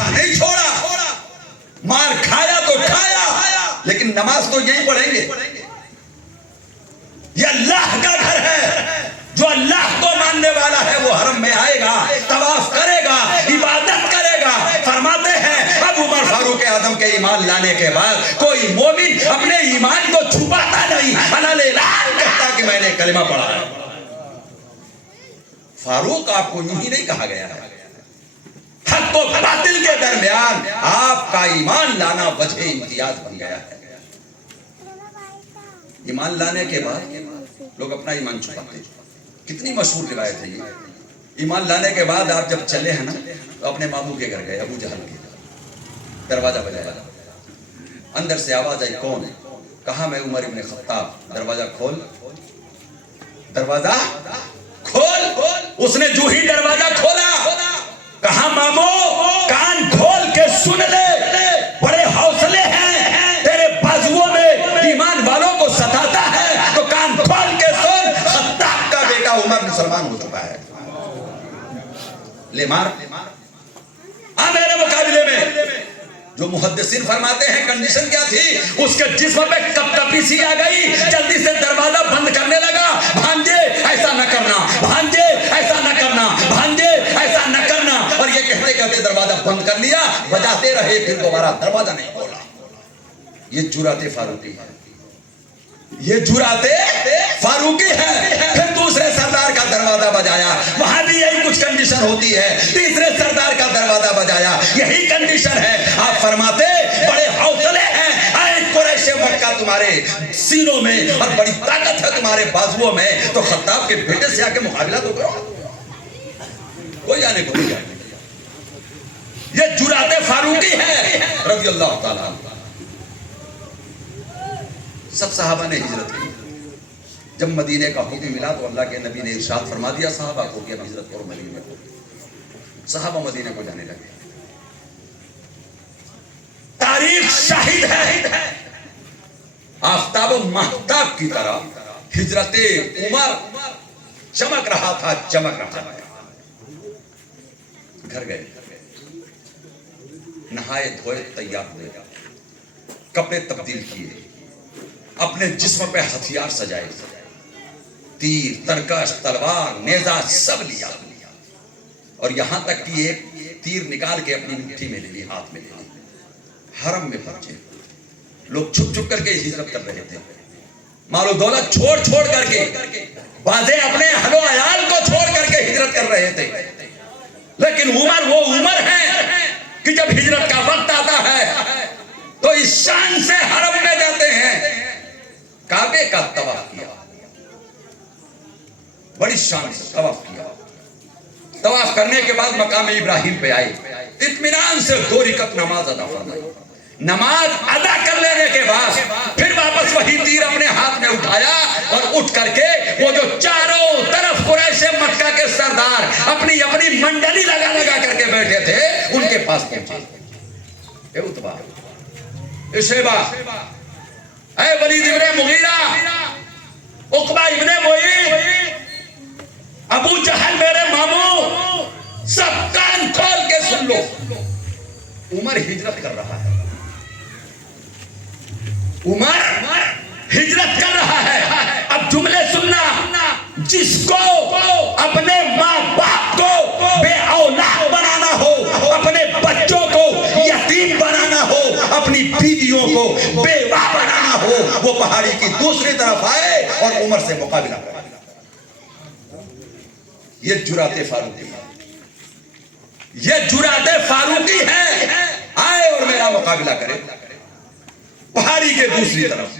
पीछा नहीं छोड़ा, मार खाया तो खाया, लेकिन नमाज तो यहीं पढ़ेंगे। ये अल्लाह का घर है, जो अल्लाह को मानने वाला है वो हरम में आएगा, तवाफ करेगा, इबादत करेगा। फरमाते हैं अब उमर फारूक आजम के ईमान लाने के बाद कोई मोमिन अपने ईमान को छुपाता नहीं, अल्लाह कहता कि मैंने कलिमा पढ़ा है। फारूक आपको यूं ही नहीं कहा गया है। हक तो बातिल के दरमियान आपका ईमान लाना वजह इम्तियाज बन गया है। ईमान लाने के बाद लोग अपना ईमान छुपाते हैं। कितनी मशहूर रिवायत है ये। ईमान लाने के बाद आप जब चले हैं ना, तो अपने मामू के घर गए, अबू जहल के। दरवाजा बजाया, अंदर से आवाज आई, कौन है? कहा मैं उमर इब्ने खत्ताब। दरवाजा खोल, दरवाजा खोल। उसने जो ही दरवाजा खोला, कहा मामू कान खोल के सुन ले, बड़े हौसले हैं तेरे बाजुओं में, ईमान वालों को सताता है तो कान खोल के सुन, खत्ताब का बेटा उमर मुसलमान हो चुका है। ले मार मेरे मुकाबले में। जो मुहद्दिसीन फरमाते हैं कंडीशन क्या थी, उसके जिस्म पे कपकपी सी आ गई, जल्दी से दरवाजा बंद करने लगा। भांजे ऐसा न करना, भांजे ऐसा न करना, भांजे ऐसा न करना। और ये कहते कहते दरवाजा बंद कर लिया, बजाते रहे, फिर दोबारा दरवाजा नहीं खोला। ये जुराते फारूकी है, ये जुराते फारूकी है। फिर दूसरे सरदार का दरवाजा बजाया, वहां भी यही कुछ कंडीशन होती है। तीसरे सरदार का दरवाजा बजाया, यही कंडीशन है। आप फरमाते बड़े हौसले हैं, आए कुरैश मक्का तुम्हारे सीनों में और बड़ी ताकत है तुम्हारे बाजुओं में, तो खत्ताब के बेटे से आके मुकाबला तो करो। कोई आने को नहीं आने। ये जुराते फारूकी है रज़ी अल्लाह ताला। सब सहाबा ने हिजरत की। जब मदीने का हुक्म मिला तो अल्लाह के नबी ने इरशाद फरमा दिया सहाबा को कि अब हिजरत करो मदीने को। सहाबा मदीने को जाने लगे। तारीख शाहिद है, आफताब और महताब की तरह हिजरते उमर चमक रहा था, चमक रहा था। घर गए, नहाए धोए, तैयार हुए, कपड़े तब्दील किए, अपने जिस्म पे हथियार सजाए, तीर, तरकश, तलवार, नेजा सब लिया। और यहां तक कि एक तीर निकाल के अपनी मुट्ठी में ले ली, हाथ में ले ली। हरम में पहुंचे। लोग छुप छुप करके हिजरत कर रहे थे, मालो दौलत छोड़ छोड़ करके, बाजे अपने हलो अयाल को छोड़ करके हिजरत कर रहे थे। लेकिन उमर वो उमर है कि जब हिजरत का वक्त आता है तो इस शान से हरम में जाते हैं। काबे का तवाफ किया, बड़ी शान से तवाफ किया। तवाफ करने के बाद मकाम इब्राहिम पे आए, इत्मीनान से 2 रकात नमाज अदा फरमाई। नमाज अदा कर लेने के बाद फिर वापस वही तीर अपने हाथ में उठाया और उठ करके वो जो चारों तरफ कुरैश मक्का के सरदार अपनी अपनी मंडली लगा लगा करके बैठे थे, उनके पास पहुंचे। उतबा, शेबा, वलीद इब्ने मुगीरा, उक़बा इब्ने मुईद, अबू जहल मेरे मामू, सब कान खोल के सुन लो। उमर हिजरत कर रहा है, उमर हिजरत कर रहा है। अब जुमले सुनना, जिसको अपने माँ बाप को बेऔलाद बनाना हो, अपने बच्चों को यतीम बनाना हो, अपनी बीवियों को बेवा बनाना हो, वो पहाड़ी की दूसरी तरफ आए और उमर से मुकाबला करे। ये जुराते फारूकी, ये जुराते फारूकी है, आए और मेरा मुकाबला करे पहाड़ी के दूसरी तरफ।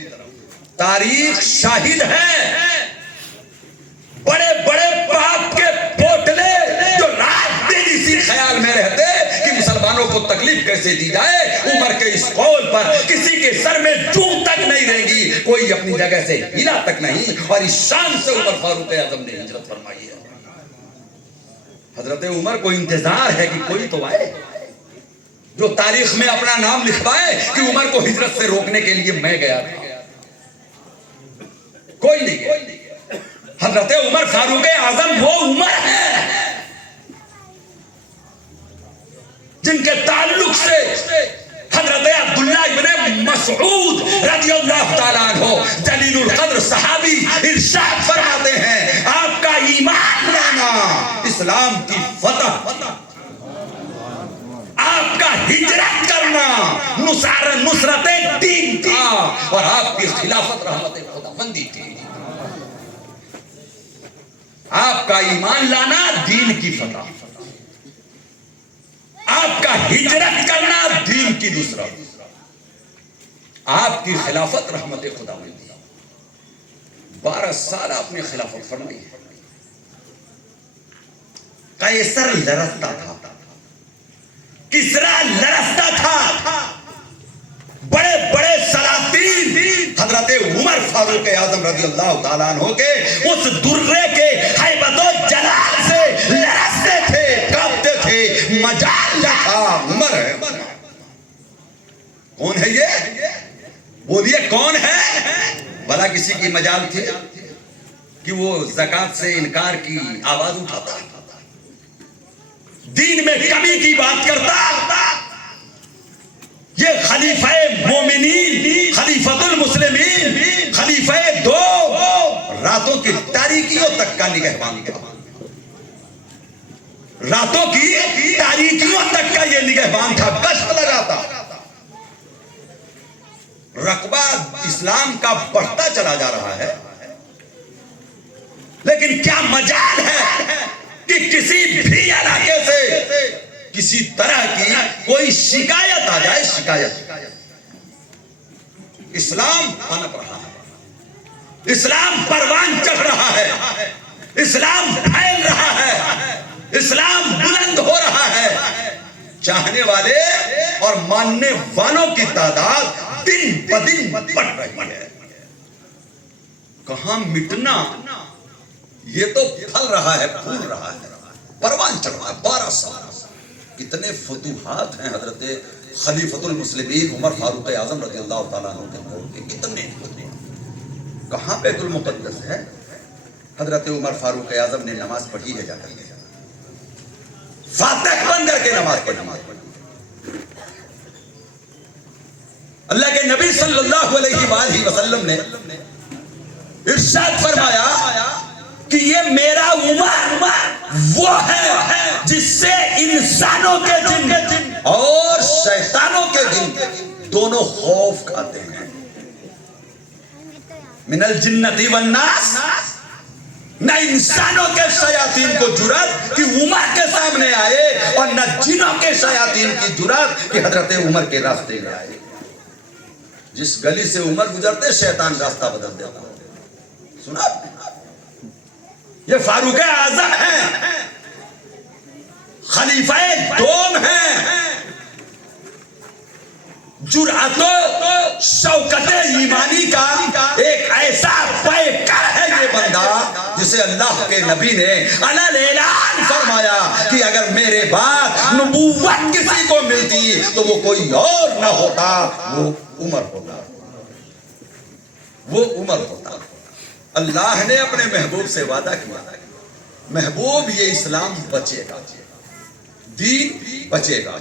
तारीख शाहिद है, बड़े बड़े बाप के पोटले जो रात दिन इसी ख्याल में रहते कि मुसलमानों को तकलीफ कैसे दी जाए, उमर के इस कौल पर किसी के सर में जूं तक नहीं रहेगी, कोई अपनी जगह से हिला तक नहीं। और इस शान से उमर फारूक आजम ने हिजरत फरमाई है। हजरत उमर को इंतजार है कि कोई तो आए जो तारीख में अपना नाम लिखवाए कि उमर को हिजरत से रोकने के लिए मैं गया था। कोई नहीं गया। हजरत उमर फारूक आजम वो उमर है जिनके ताल्लुक से हजरत अब्दुल्लाह इब्न मसऊद रज़ियल्लाहु ताला अन्हु जलीलुल कद्र सहाबी इरशाद फरमाते हैं, आपका ईमान लाना इस्लाम की फतह, आपका हिजरत करना नुसरत दीन था और आपकी खिलाफत रहमत खुदाबंदी थी। आपका ईमान लाना दीन की फतह, आपका हिजरत करना दीन की नुसरत, आपकी खिलाफत रहमत खुदाबंदी। 12 साल आपने खिलाफत फरमाई। कैसर लरसता था, किसरा लरसता था, बड़े बड़े सलातीन हजरत उमर फारूक आजम रज़ियल्लाहु ताला अन्हु के उस दुर्रे के हैबत और जलाल से लरसते थे, कांपते थे। मजाल था, उमर है। कौन है ये? बोलिए कौन है? भला किसी की मजाल थी कि वो ज़कात से इनकार की आवाज उठाता, दीन में कमी की बात करता? ये खलीफे मोमिनीन, खलीफतुल मुस्लिमीन, खलीफे दो रातों की तारीकियों तक का निगहबान था। रातों की तारीकियों तक का ये निगहबान था, गश्त लगाता। रकबा इस्लाम का बढ़ता चला जा रहा है, लेकिन क्या मजाल है कि किसी भी इलाके से किसी तरह की कोई शिकायत आ जाए। शिकायत, इस्लाम पनप रहा है, इस्लाम परवान चढ़ रहा है, इस्लाम फैल रहा है, इस्लाम बुलंद हो रहा है। चाहने वाले और मानने वालों की तादाद दिन ब दिन बढ़ रही है। कहां मिटना, ये तो फल रहा है, फूल रहा है, परवान चढ़ रहा है। 12 साल कितने फतूहात हैं हजरत खलीफतुल मुस्लिमीन उमर फारूक आजम रज़ियल्लाहु ताला अन्हु के, कितने। कहां बैतुल मुक़द्दस है? हजरत उमर फारूक आजम ने नमाज पढ़ी है, जाकर के फातिह बंद करके नमाज पढ़ी। अल्लाह के नबी सल्लल्लाहु अलैहि वसल्लम ने इरशाद फरमाया कि ये मेरा उमर वो है जिससे इंसानों के जिन और शैतानों के जिन दोनों खौफ खाते हैं। मिनल जिन्नती वन्नास, न इंसानों के शयातीन को जुर्रत कि उमर के सामने आए, और न जिनों के शयातीन की जुर्रत कि हजरत उमर के रास्ते में आए। जिस गली से उमर गुजरते शैतान रास्ता बदल देता। सुना? ये फारूक आजम है, खलीफाए दोम है, जुर्अतो शौकते ईमानी का एक ऐसा पैकर है ये बंदा, जिसे अल्लाह के नबी ने अलल ऐलान फरमाया कि अगर मेरे बाद नबूवत किसी को मिलती तो वो कोई और ना होता, वो उमर होता, वो उमर होता। अल्लाह ने अपने महबूब से वादा किया, महबूब ये इस्लाम बचेगा, दीन बचेगा।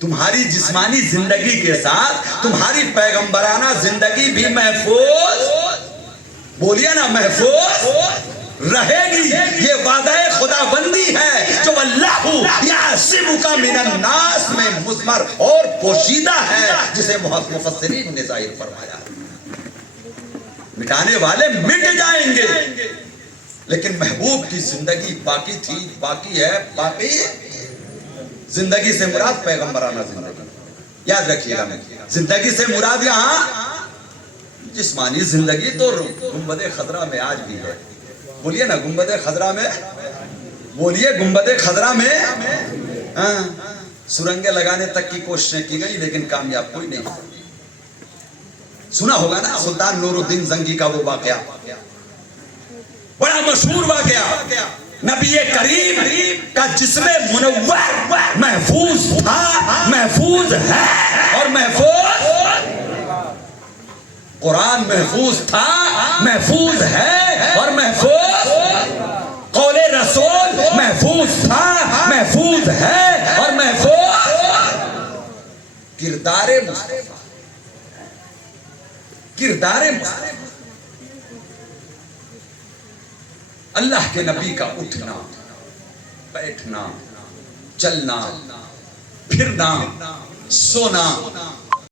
तुम्हारी जिस्मानी जिंदगी के साथ तुम्हारी पैगंबराना जिंदगी भी महफूज, बोलिए ना, महफूज रहेगी। ये वादा खुदाबंदी है जो अल्लाह यासिमुका मिनन नास में मुज़मर और पोशीदा है, जिसे मुफस्सिरीन ने ज़ाहिर फरमाया। मिटाने वाले मिट जाएंगे, लेकिन महबूब की जिंदगी बाकी थी, बाकी है। बाकी जिंदगी से मुराद पैगंबराना जिंदगी, याद रखिएगा। जिंदगी से मुराद यहाँ जिस्मानी जिंदगी तो गुंबदे खजरा में आज भी है। बोलिए ना, गुंबदे खजरा में, बोलिए गुंबदे खजरा में। सुरंगे लगाने तक की कोशिशें की गई, लेकिन कामयाब कोई नहीं। सुना होगा ना सुल्तान नूरुद्दीन जंगी का वो वाकया, बड़ा मशहूर वाकया। नबी करीम का जिस्मे मुनव्वर महफूज था, महफूज है और महफूज, कुरान महफूज था, महफूज है और महफूज, कौले रसूल महफूज था, महफूज है किरदारे मुस्तफा, किरदारे मुस्तफा। अल्लाह के नबी का उठना, बैठना, चलना, फिरना, सोना,